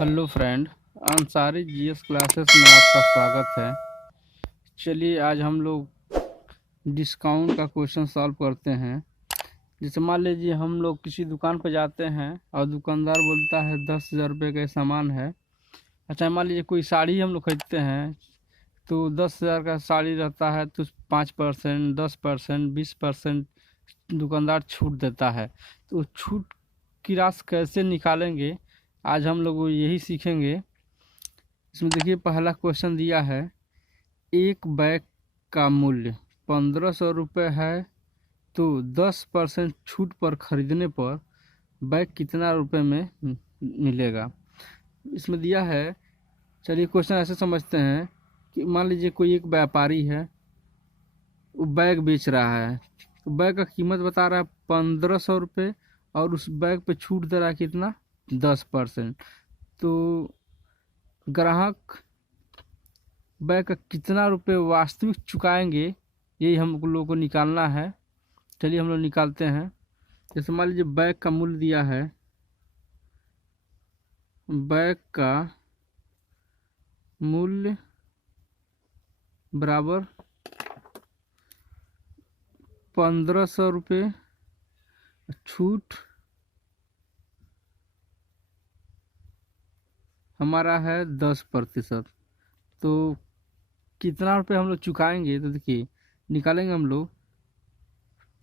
Hello friend, Ansari GS classes में आपका स्वागत है। चलिए आज हम लोग डिस्काउंट का क्वेश्चन सॉल्व करते हैं। जैसे मान लीजिए हम लोग किसी दुकान पर जाते हैं और दुकानदार बोलता है 10,000 रुपये का सामान है। अच्छा, मान लीजिए कोई साड़ी हम लोग खरीदते हैं तो 10,000 का साड़ी रहता है तो 5%, 10%, 20% दुकानदार छूट देता है। तो छूट की राशि कैसे निकालेंगे, आज हम लोग यही सीखेंगे। इसमें देखिए पहला क्वेश्चन दिया है, एक बैग का मूल्य 1,500 रुपये है तो 10% छूट पर खरीदने पर बैग कितना रुपए में मिलेगा। इसमें दिया है, चलिए क्वेश्चन ऐसे समझते हैं कि मान लीजिए कोई एक व्यापारी है, वो बैग बेच रहा है तो बैग का कीमत बता रहा है 1,500 रुपये और उस बैग पे छूट दे रहा है कितना, 10%। तो ग्राहक बैग का कितना रुपए वास्तविक चुकाएंगे, यही हम लोगों को निकालना है। चलिए हम लोग निकालते हैं। जैसे मान लीजिए बैग का मूल्य दिया है, बैग का मूल्य बराबर 1,500 रुपये, छूट हमारा है 10%। तो कितना रुपए हम लोग चुकाएंगे, तो देखिए निकालेंगे हम लोग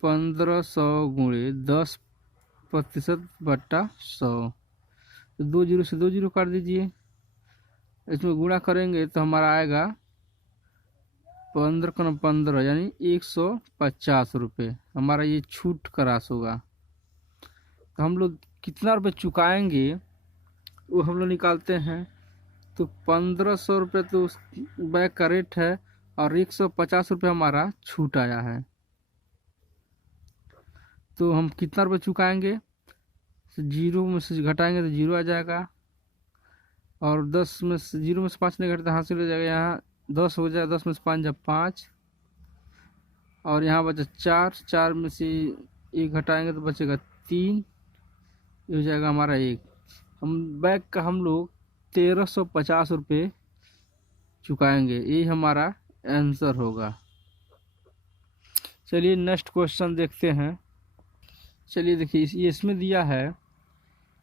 1,500 गुणे 10% बट्टा 100। तो 2 जीरो से 2 जीरो काट दीजिए, इसमें गुणा करेंगे तो हमारा आएगा 15 का 15 यानी 150 रुपये हमारा ये छूट का राशि होगा। तो हम लोग कितना रुपये चुकाएंगे वो हम लोग निकालते हैं। तो 1,500 रुपये तो उस बैग का रेट है और 150 रुपये हमारा छूट आया है। तो हम कितना रुपये चुकाएंगे, जीरो में से घटाएंगे तो जीरो आ जाएगा और 10 में से जीरो में से 5 नहीं घटता, हासिल हो जाएगा। यहाँ 10 हो जाएगा, 10 में से 5 जब 5 और यहाँ बचा 4, 4 में से 1 घटाएंगे तो बचेगा 3, ये हो जाएगा हमारा 1। हम बैग का हम लोग 1,350 रुपये चुकाएंगे, यही हमारा आंसर होगा। चलिए नेक्स्ट क्वेश्चन देखते हैं। चलिए देखिए इसमें दिया है,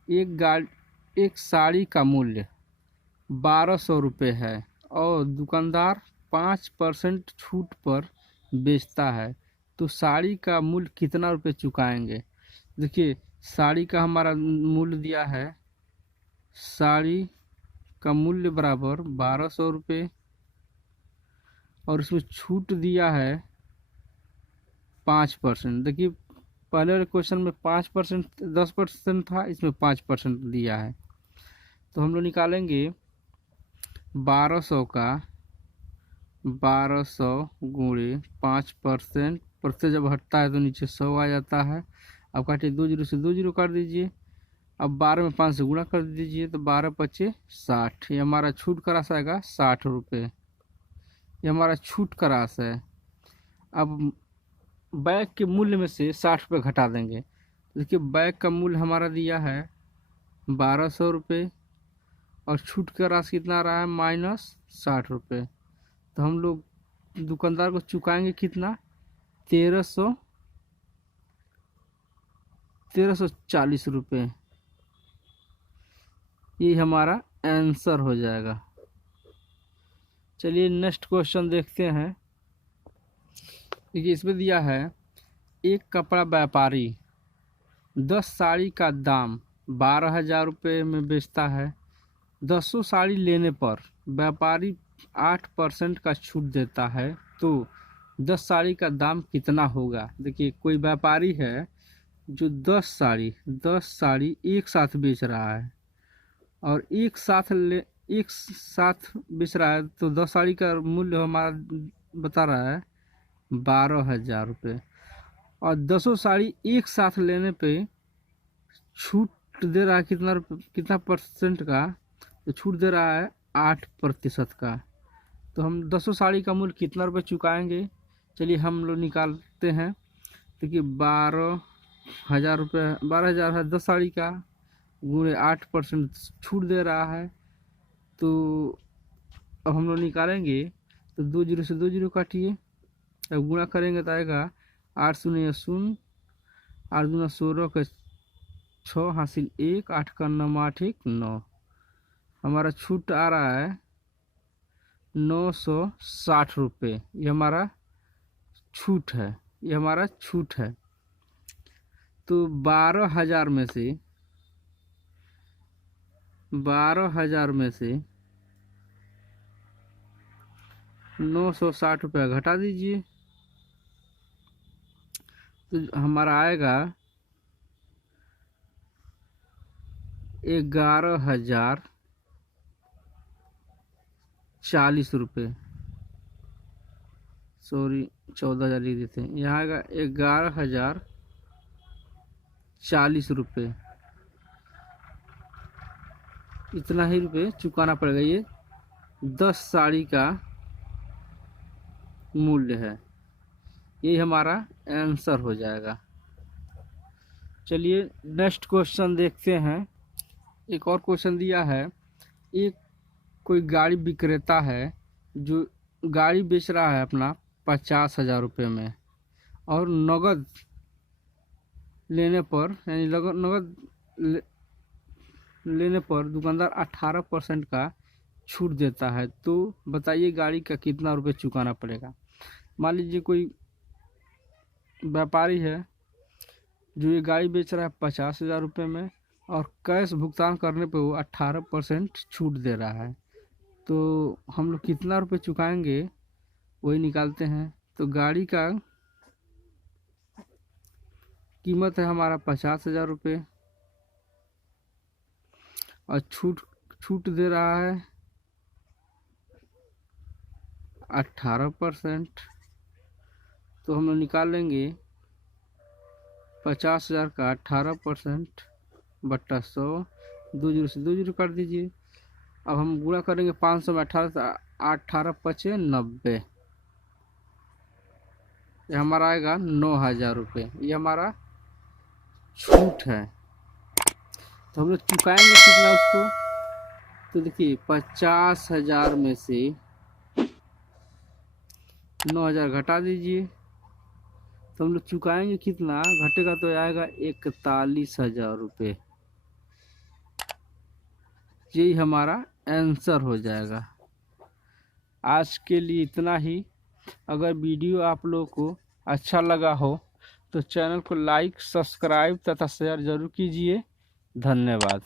एक साड़ी का मूल्य 1,200 रुपये है और दुकानदार 5% छूट पर बेचता है, तो साड़ी का मूल्य कितना रुपये चुकाएंगे। देखिए साड़ी का हमारा मूल्य दिया है, साड़ी का मूल्य बराबर 1,200 रुपये और इसमें छूट दिया है 5%। देखिए पहले वाले क्वेश्चन में 5% 10% था, इसमें 5% दिया है। तो हम लोग निकालेंगे 1,200 का 1,200 गुणे 5%, प्रतिशत जब हटता है तो नीचे 100 आ जाता है। अब काटिए 2 जीरो से 2 जीरो काट दीजिए, अब 12 में 5 से गुणा कर दीजिए तो 12 पचे 60, ये हमारा छूट का राशि आएगा 60 रुपये, ये हमारा छूट का राशि है। अब बैग के मूल्य में से 60 रुपये घटा देंगे। देखिए बैग का मूल्य हमारा दिया है 1,200 रुपये और छूट का राशि कितना आ रहा है, -60 रुपये। तो हम लोग दुकानदार को चुकाएंगे कितना, 1,340 रुपये, ये हमारा आंसर हो जाएगा। चलिए नेक्स्ट क्वेश्चन देखते हैं। देखिए इसमें दिया है, एक कपड़ा व्यापारी 10 साड़ी का दाम 12,000 रुपये में बेचता है। 10 साड़ी लेने पर व्यापारी 8% का छूट देता है, तो 10 साड़ी का दाम कितना होगा। देखिए कोई व्यापारी है जो 10 साड़ी एक साथ बेच रहा है और एक साथ बेच रहा है, तो 10 साड़ी का मूल्य हमारा बता रहा है 12,000 रुपये और 10 साड़ी एक साथ लेने पे छूट दे रहा है कितना परसेंट का, तो छूट दे रहा है 8% का। तो हम 10 साड़ी का मूल्य कितना रुपये चुकाएंगे, चलिए हम लोग निकालते हैं। देखिए 12,000 रुपये, 12,000 है 10 साड़ी का, गुणे 8% छूट दे रहा है। तो अब हम लोग निकालेंगे तो 2 जीरो से 2 जीरो काटिए, अब गुणा करेंगे तो आएगा 8 शून्य 0, 8 दूना 16 का 6 हासिल 1, 8 का 9 8 1 9। हमारा छूट आ रहा है 960 रुपये। ये हमारा छूट है, ये हमारा छूट है। तो 12,000 में से 960 रुपया घटा दीजिए, तो हमारा आएगा 11,040 रुपये। सॉरी 14,000 लिख देते हैं, यहाँ आएगा 11,040 रुपये। इतना ही रुपये चुकाना पड़ेगा। ये 10 साड़ी का मूल्य है। ये हमारा आंसर हो जाएगा। चलिए नेक्स्ट क्वेश्चन देखते हैं। एक और क्वेश्चन दिया है, एक कोई गाड़ी विक्रेता है जो गाड़ी बेच रहा है अपना 50,000 रुपये में, और नगद लेने पर यानी नगद लेने पर दुकानदार 18% का छूट देता है। तो बताइए गाड़ी का कितना रुपये चुकाना पड़ेगा। मान लीजिए कोई व्यापारी है जो ये गाड़ी बेच रहा है 50,000 रुपये में, और कैश भुगतान करने पे वो 18% छूट दे रहा है। तो हम लोग कितना रुपये चुकाएंगे वही निकालते हैं। तो गाड़ी का कीमत है हमारा 50,000 रुपये, और छूट दे रहा है 18%। तो हम लोग निकाल लेंगे 50,000 का 18% बट्टा 100, 2 जीरो से 2 जीरो काट दीजिए। अब हम गुणा करेंगे 500 में 18, 18 पचे 90, ये हमारा आएगा 9,000 रुपये। ये हमारा छूट है। तो हम लोग चुकाएंगे कितना उसको। तो देखिए 50,000 में से 9,000 घटा दीजिए, तो हम लोग चुकाएंगे कितना, घटेगा तो आएगा 41,000 रुपये। यही हमारा आंसर हो जाएगा। आज के लिए इतना ही। अगर वीडियो आप लोगों को अच्छा लगा हो तो चैनल को लाइक, सब्सक्राइब तथा शेयर जरूर कीजिए। धन्यवाद।